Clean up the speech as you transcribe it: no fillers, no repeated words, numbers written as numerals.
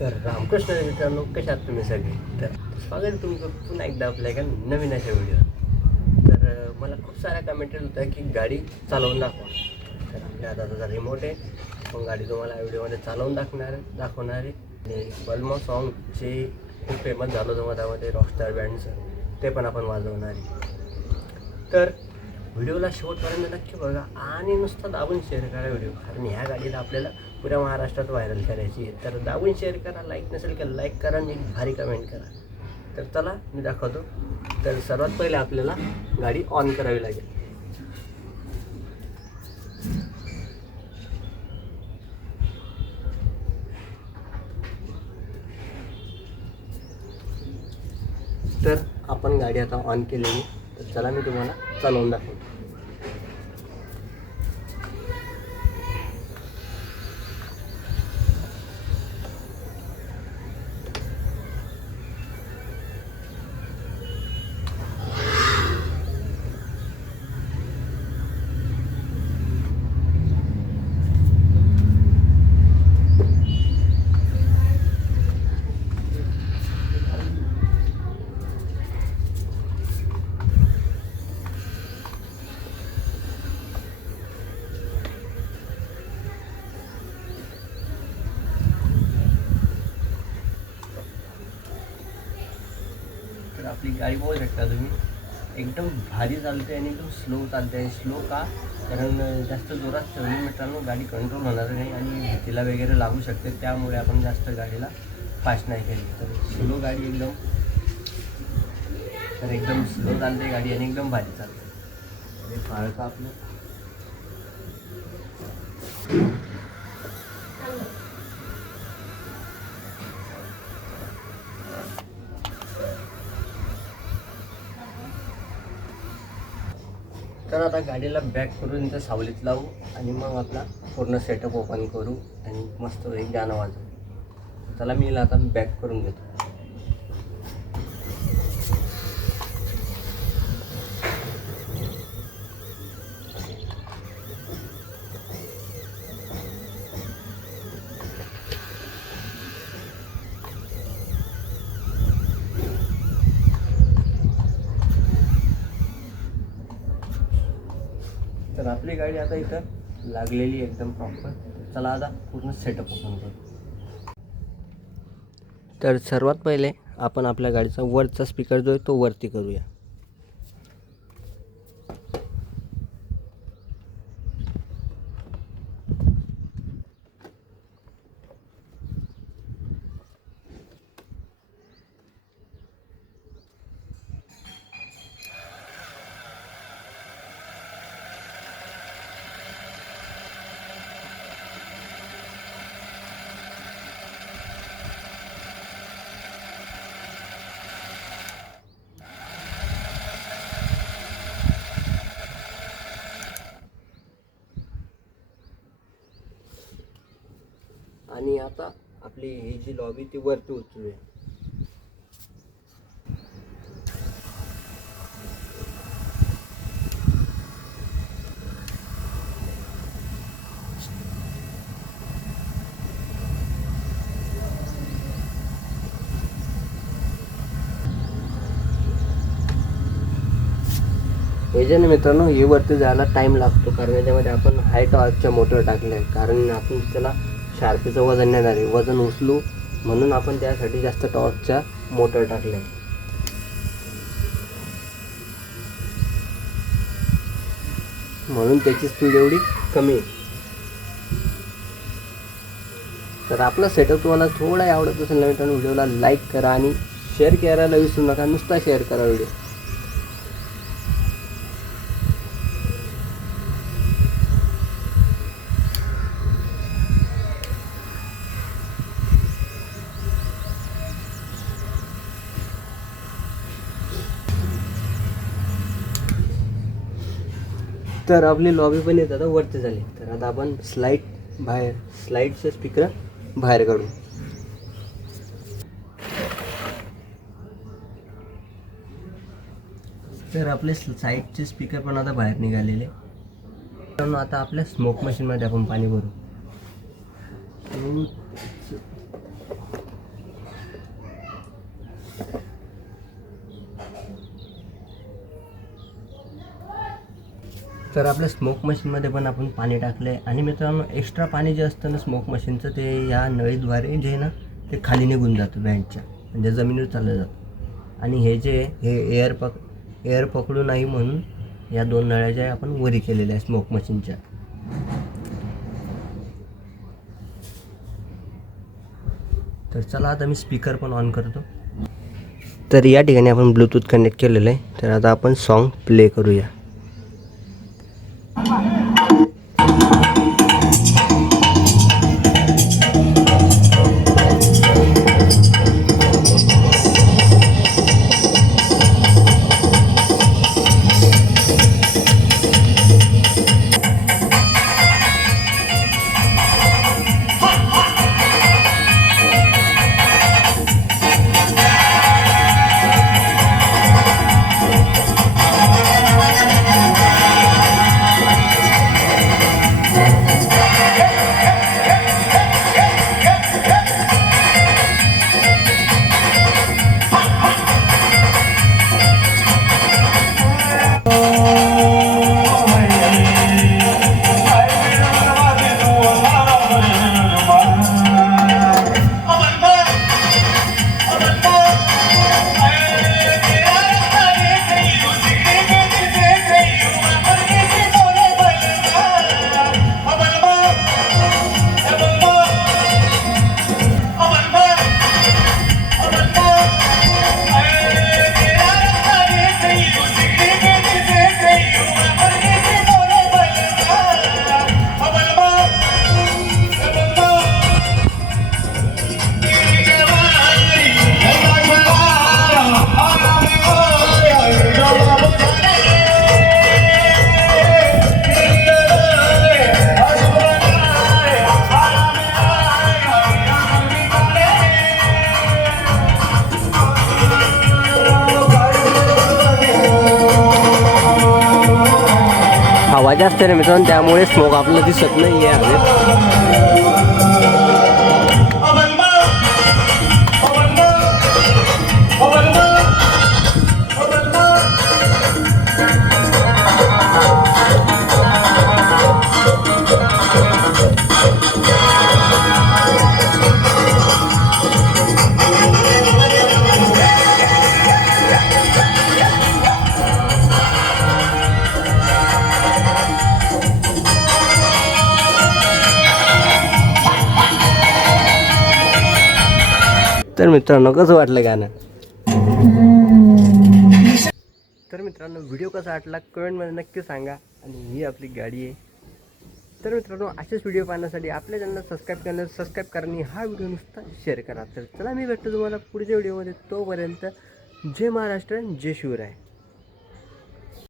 तर रामकृष्ण मित्रांनो, कशा आहात तुम्ही सगळे? तर स्वागत आहे तुमचं पुन्हा एकदा आपल्या एका नवीन अशा व्हिडिओ. तर मला खूप साऱ्या कमेंट येत होत्या की गाडी चालवून दाखवा. तर आपल्या हातात रिमोट आहे, पण गाडी तुम्हाला व्हिडिओमध्ये चालवून दाखवणार आहे. आणि बलमा सॉन्ग जे खूप फेमस झालं होतं मधामध्ये रॉकस्टार बँडचं, ते पण आपण वाजवणार आहे. तर व्हिडिओला शेवटपर्यंत नक्की बघा आणि नुसतं दाबून शेअर करा व्हिडिओ, कारण ह्या गाडीला आपल्याला पुऱ्या महाराष्ट्रात व्हायरल करायची आहे. तर दाबून शेअर करा, लाईक नसेल की लाईक करा आणि एक भारी कमेंट करा. तर चला मी दाखवतो. तर सर्वात पहिले आपल्याला गाडी ऑन करावी लागेल. तर आपण गाडी आता ऑन केलेली, तर चला मी तुम्हाला चालवून दाखवतो. तर आपली गाडी बघू शकता तुम्ही, एकदम भारी चालते आणि एकदम स्लो चालते. आहे स्लो का? कारण जास्त जोरात ठेवली मित्रांनो गाडी कंट्रोल होणार नाही आणि भीतीला वगैरे लागू शकते, त्यामुळे आपण जास्त गाडीला फास्ट नाही केली. तर स्लो गाडी एकदम स्लो चालते गाडी आणि एकदम भारी चालते. आणि फाळका आपलं तर आता गाडीला बॅक करून इथं सावलीत लावू आणि मग आपला पूर्ण सेटअप ओपन करू आणि मस्त एक गाणं वाजवू. चला मी आता बॅक करून घेतो. तर आपली गाडी आता इथं लागलेली एकदम प्रॉपर. चला आता पूर्ण सेटअप ओपन करू. तर सर्वात पहिले आपण आपल्या गाडीचा वरचा स्पीकर जो आहे तो वरती करूया. आणि आता आपली ही जी लॉबी ती वरती उचलूया. याच्याने मित्रांनो हे वरती जायला टाईम लागतो, कारण याच्यामध्ये आपण हाय टॉर्कच्या मोटर टाकले आहे. कारण आपण त्याला शार्पीचं वजन नेणार आहे, वजन उचलू म्हणून आपण त्यासाठी जास्त टॉर्कच्या मोटर टाकल्या. म्हणून त्याची स्पीड एवढी कमी आहे. तर आपला सेटअप तुम्हाला थोडा आवडत असेल ना मित्रांनो, व्हिडिओला लाईक करा आणि शेअर करायला विसरू नका. नुसता शेअर करा व्हिडिओ. तर आपली लॉबी पण येत आता वरती झाली. तर आता आपण स्लाईडचे स्पीकर बाहेर काढू. तर आपले साईडचे स्पीकर पण आता बाहेर निघालेले. आता आपल्या स्मोक मशीनमध्ये आपण पाणी भरू. तर आपल्या स्मोक मशीनमध्ये पण आपण पाणी टाकलं आहे आणि मित्रांनो एक्स्ट्रा पाणी जे असतं ना स्मोक मशीनचं ते या नळीद्वारे जे आहे ना ते खाली निघून जातं व्हेंटच्या, म्हणजे जमिनीवर चाललं जातं. आणि हे जे हे एअर पकडू नाही म्हणून या 2 नळ्या ज्या आपण वरी केलेल्या आहे स्मोक मशीनच्या. तर चला आता मी स्पीकर पण ऑन करतो. तर या ठिकाणी आपण ब्लूटूथ कनेक्ट केलेलं आहे. तर आता आपण सॉन्ग प्ले करूया. आवाज असते ना मित्रांनो, त्यामुळे स्मोक आपल्याला दिसत नाही आहे हवेत. तर मित्रांनो कसं वाटलं गाणं? तर मित्रांनो व्हिडिओ कसा वाटला कमेंटमध्ये नक्की सांगा. आणि ही आपली गाडी आहे. तर मित्रांनो असेच व्हिडिओ पाहण्यासाठी आपल्या चॅनलला सबस्क्राईब करा आणि हा व्हिडिओ नुसता शेअर करा. तर चला मी भेटतो तुम्हाला पुढच्या व्हिडिओमध्ये. तोपर्यंत जय महाराष्ट्र, जय शिवराय.